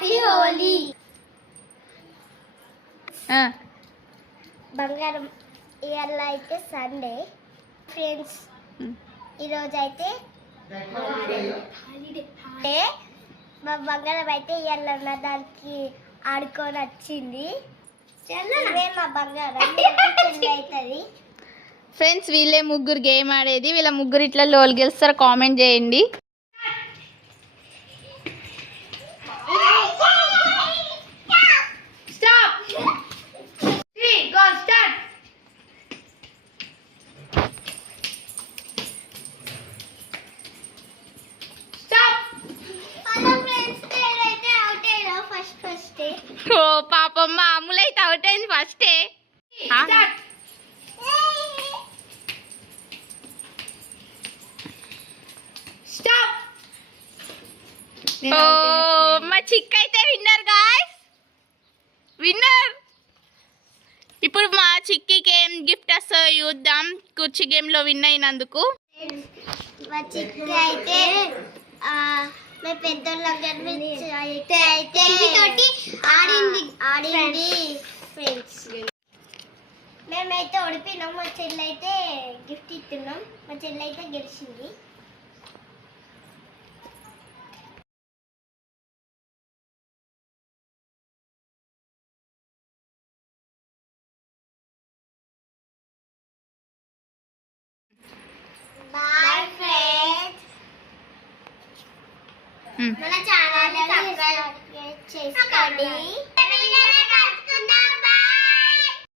Happy Holi. బంగారం ఇవాళ అయితే సండే ఫ్రెండ్స్, ఈరోజు అయితే మా బంగారం అయితే ఇవాళ దానికి ఆడుకొని వచ్చింది. మా బంగారం అవుతుంది. ఫ్రెండ్స్, వీళ్ళే ముగ్గురు గేమ్ ఆడేది. వీళ్ళ ముగ్గురు ఇట్లా లోల్ గెలుస్తారు. కామెంట్ చేయండి. ఓ పాపం, మా అమ్ములైతే అవుట్ అయింది ఫస్టే. ఓ మా చిక్ అయితే విన్నర్ గాయ్స్, విన్నర్. ఇప్పుడు మా చిక్కి ఏం గిఫ్ట్ వస్తుందో చూద్దాం. కుర్చీ గేమ్ లో విన్ అయినందుకు. మా చిక్కి అయితే మా పెద్దోళ్ళందరి అయితే ఆడింది ఫ్రెండ్స్. మేమైతే ఓడిపోయినాం. మా చెల్లి అయితే గిఫ్ట్ ఇస్తున్నాం. మా చెల్లి అయితే గెలిచింది. Bye friends. మన ఛానల్ ని సబ్స్క్రైబ్ చేసుకోండి.